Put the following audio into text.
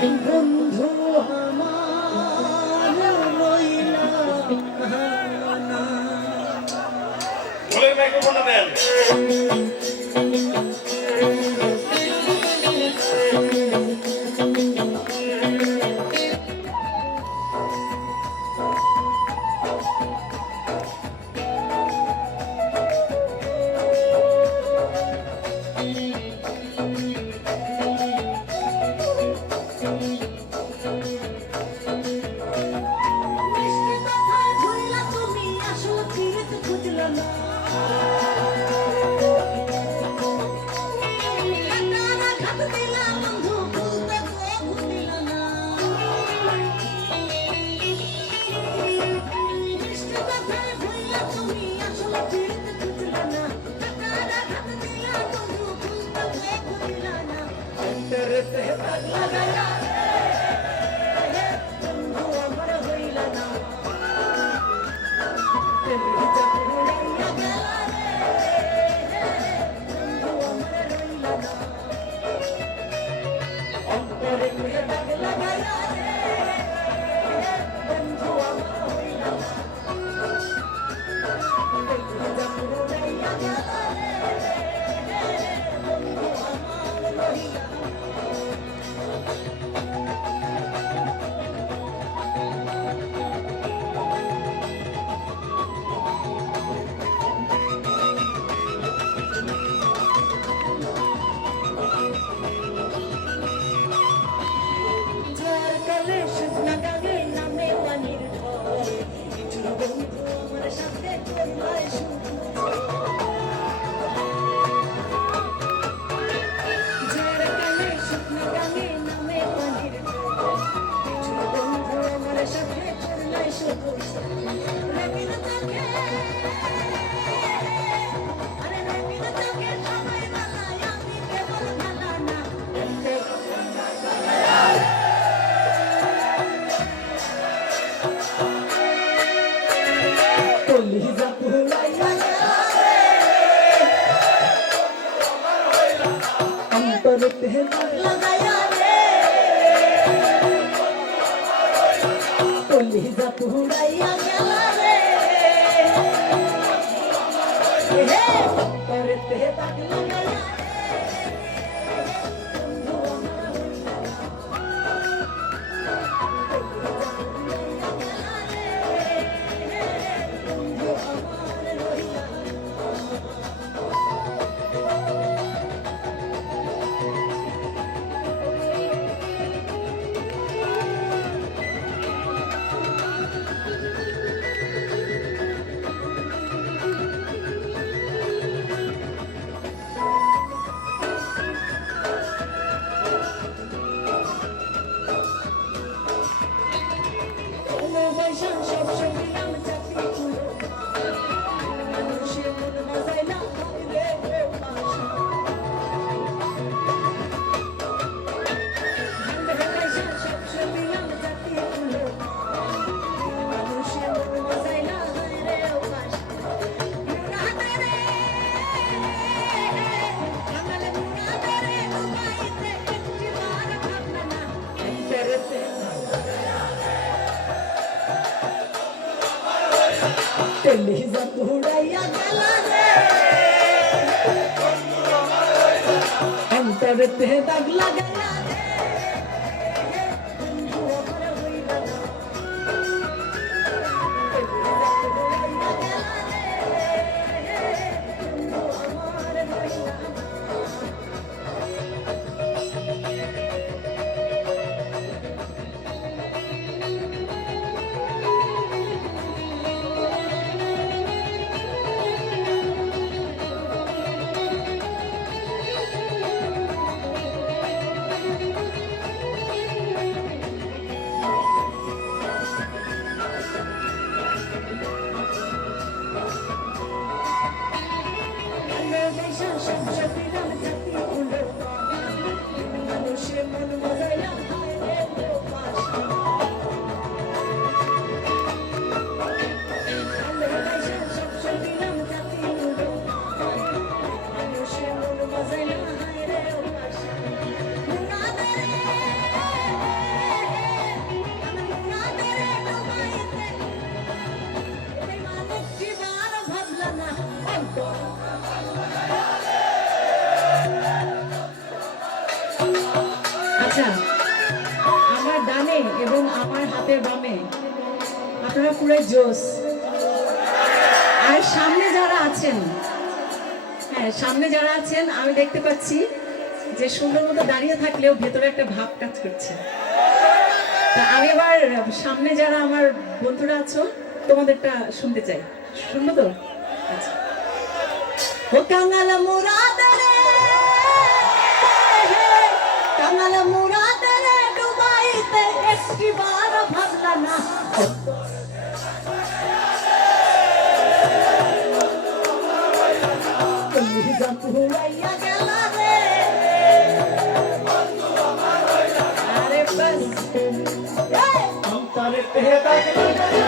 বন্ধু আমার রইলা না। ভুলের মাইক্রোফোনটা দেন। মিষ্টি কথায় ভুইলা তুমি আসলে ফিরতে খুঁজলা না। কাটারা ঘাত দিলা বন্ধু ভুলতে কবু দিলা না। মিষ্টি কথায় ভুইলা তুমি আসলে ফিরতে খুঁজলা না। কাটারা ঘাত দিলা বন্ধু ভুলতে কবু দিলা না। অন্তরেতে দাগ লাগায়া রে বন্ধু আমার হইলা না। যার কালে শুকনা গাঙে নামে পানির ঢল, কিছু বন্ধু আমার সাথে করলাই শুধু। যার কালে শুকনা গাঙে নামে পানির ঢল, কিছু বন্ধু আমার সাথে করলাই শুধু। রঙিন চোখে, আরে রঙিন চোখে সবাই বালায়, আমি কেবল ভালা না। কলিজা পুরাইয়া গেলা রে, অন্তরেতে দাগ লাগায়া রে। কলিজা পুরাইয়া গেলা রে, হে অন্তরেতে দাগ লাগায়া রে। বন্ধু আমার হইলা না। কলিজা পুরাইয়া গেলা রে, বন্ধু আমার রইলা না। ভালোবাসা সব সঙ্গিলাম চাকরি খুলো, মানুষের মন বাজাইলা খাইলে ভালোবাসা। ভালোবাসা সব সঙ্গিলাম চাকরি খুলো, মানুষের মন বাজাইলা খাইলে ভালোবাসা। মুরাদারে, আমালে মুরাদারে ডুবাইতে একটিবার ভাবনা না। অন্তরেতে কলিজা পুরাইয়া গেলা রে, অন্তরেতে দাগ লাগায়া রে। বন্ধু আমার হইলা না। কলিজা পুরাইয়া গেলা রে, বন্ধু আমার হইলা না। আচ্ছা, আমার ডানে এবং আমার হাতের বামে আপনারা পুরো জোস। আর সামনে যারা আছেন, হ্যাঁ সামনে যারা আছেন আমি দেখতে পাচ্ছি যে সুন্দর মতো দাঁড়িয়ে থাকলেও ভেতরে একটা ভাব কাজ করছে। তা আমি এবার সামনে যারা আমার বন্ধুরা আছো তোমাদেরটা শুনতে চাই, শুনবো তো? আচ্ছা। ও কাঙাল মুরাদ রে, কাঙাল মুরাদ রে, ডুবাইতে একটিবার ভাবলা না। কলিজা পুরাইয়া গেলা রে, আরে বাস, অন্তরে দাগ লাগা।